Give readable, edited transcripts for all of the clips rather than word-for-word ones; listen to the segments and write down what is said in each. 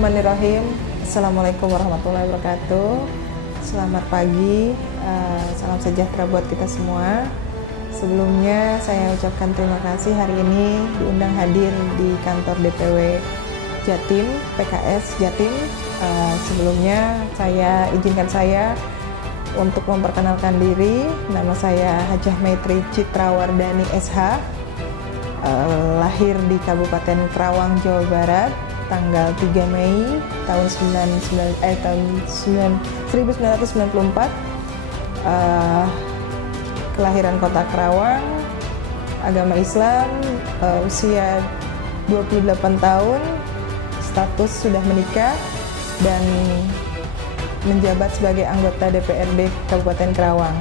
Bismillahirrahmanirrahim. Assalamualaikum warahmatullahi wabarakatuh. Selamat pagi, salam sejahtera buat kita semua. Sebelumnya saya ucapkan terima kasih hari ini diundang hadir di kantor DPW Jatim, PKS Jatim. Sebelumnya izinkan saya untuk memperkenalkan diri. Nama saya Hajah Maitri Citra Wardani SH. Lahir di Kabupaten Kerawang, Jawa Barat, tanggal 3 Mei tahun 1994. Kelahiran kota Kerawang, agama Islam, usia 28 tahun, status sudah menikah dan menjabat sebagai anggota DPRD Kabupaten Kerawang.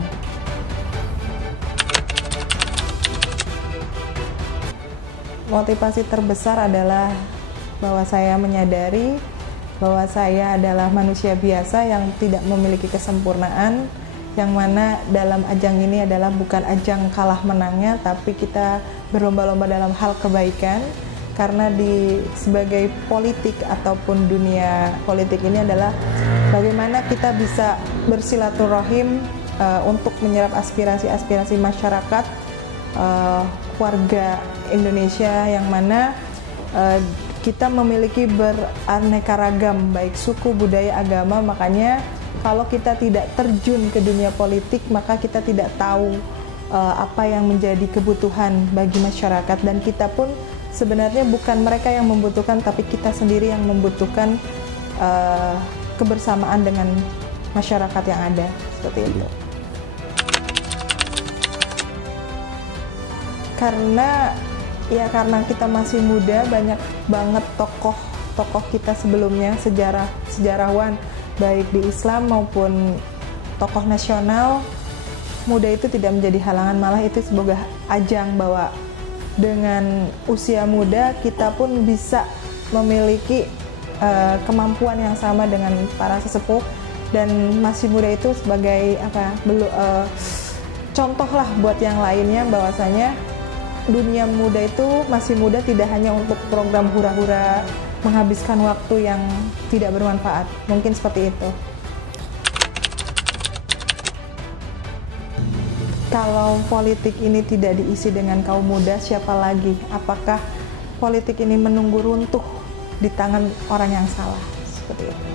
Motivasi terbesar adalah bahwa saya menyadari bahwa saya adalah manusia biasa yang tidak memiliki kesempurnaan, yang mana dalam ajang ini adalah bukan ajang kalah menangnya, tapi kita berlomba-lomba dalam hal kebaikan. Karena sebagai politik ataupun dunia politik ini adalah bagaimana kita bisa bersilaturahim untuk menyerap aspirasi-aspirasi masyarakat, warga Indonesia, yang mana kita memiliki beraneka ragam baik suku, budaya, agama. Makanya kalau kita tidak terjun ke dunia politik, maka kita tidak tahu apa yang menjadi kebutuhan bagi masyarakat, dan kita pun sebenarnya bukan mereka yang membutuhkan, tapi kita sendiri yang membutuhkan kebersamaan dengan masyarakat yang ada, seperti itu. Karena kita masih muda, banyak banget tokoh kita sebelumnya, sejarawan baik di Islam maupun tokoh nasional. Muda itu tidak menjadi halangan, malah itu sebuah ajang bahwa dengan usia muda kita pun bisa memiliki kemampuan yang sama dengan para sesepuh, dan masih muda itu sebagai contoh lah buat yang lainnya, bahwasanya dunia muda itu masih muda tidak hanya untuk program hura-hura menghabiskan waktu yang tidak bermanfaat. Mungkin seperti itu. Kalau politik ini tidak diisi dengan kaum muda, siapa lagi? Apakah politik ini menunggu runtuh di tangan orang yang salah? Seperti itu.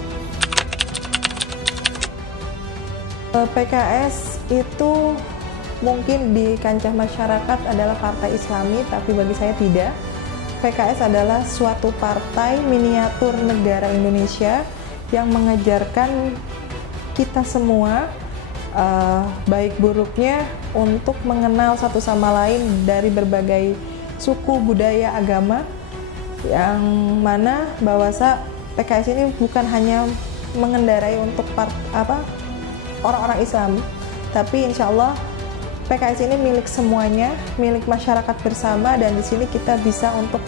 PKS itu mungkin di kancah masyarakat adalah partai Islami, tapi bagi saya tidak. PKS adalah suatu partai miniatur negara Indonesia yang mengajarkan kita semua baik buruknya untuk mengenal satu sama lain dari berbagai suku, budaya, agama, yang mana bahwasa PKS ini bukan hanya mengendarai untuk orang-orang Islam, tapi insya Allah PKS ini milik semuanya, milik masyarakat bersama, dan di sini kita bisa untuk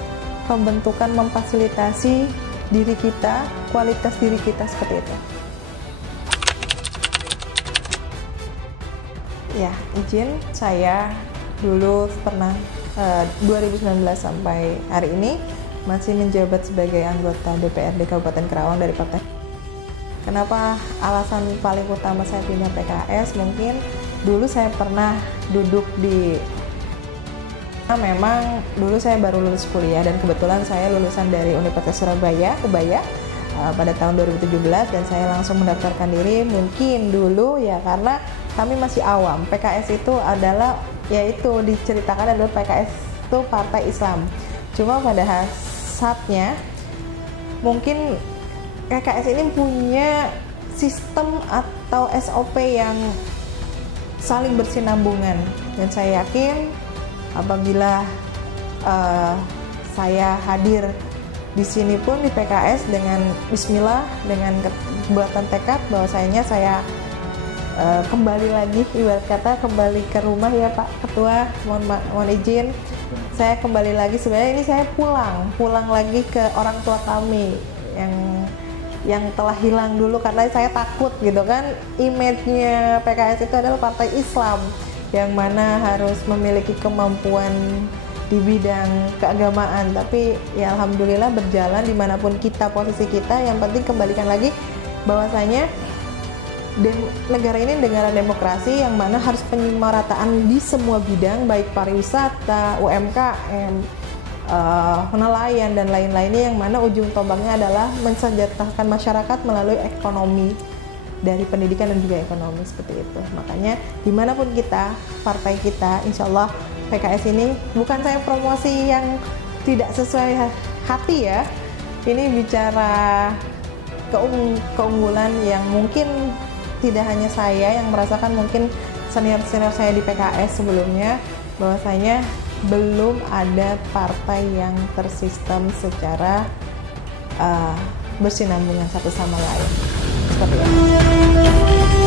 pembentukan, memfasilitasi diri kita, kualitas diri kita, seperti itu. Ya, izin saya dulu pernah 2019 sampai hari ini masih menjabat sebagai anggota DPRD Kabupaten Kerawang dari partai. Kenapa alasan paling utama saya pindah PKS? Mungkin dulu saya pernah duduk memang dulu saya baru lulus kuliah, dan kebetulan saya lulusan dari Universitas Surabaya, Ubaya, pada tahun 2017, dan saya langsung mendaftarkan diri. Mungkin dulu ya karena kami masih awam, PKS itu adalah, yaitu diceritakan adalah PKS itu partai Islam. Cuma pada saatnya mungkin PKS ini punya sistem atau SOP yang saling bersinambungan, dan saya yakin apabila saya hadir di sini pun di PKS dengan Bismillah, dengan kebuatan tekad bahwasanya saya kembali lagi, ibarat kata kembali ke rumah ya Pak Ketua, mohon izin, saya kembali lagi, sebenarnya ini saya pulang lagi ke orang tua kami yang telah hilang dulu, karena saya takut gitu kan, image-nya PKS itu adalah partai Islam yang mana harus memiliki kemampuan di bidang keagamaan, tapi ya alhamdulillah berjalan dimanapun kita, posisi kita. Yang penting kembalikan lagi bahwasanya negara ini negara demokrasi yang mana harus penyemarataan di semua bidang, baik pariwisata, UMKM, nelayan dan lain-lainnya, yang mana ujung tombaknya adalah mensejahterakan masyarakat melalui ekonomi, dari pendidikan dan juga ekonomi, seperti itu. Makanya dimanapun kita, partai kita, insya Allah PKS ini, bukan saya promosi yang tidak sesuai hati ya, ini bicara keunggulan yang mungkin tidak hanya saya yang merasakan, mungkin senior-senior saya di PKS sebelumnya, bahwasanya belum ada partai yang tersistem secara bersinambungan satu sama lain. Seperti itu.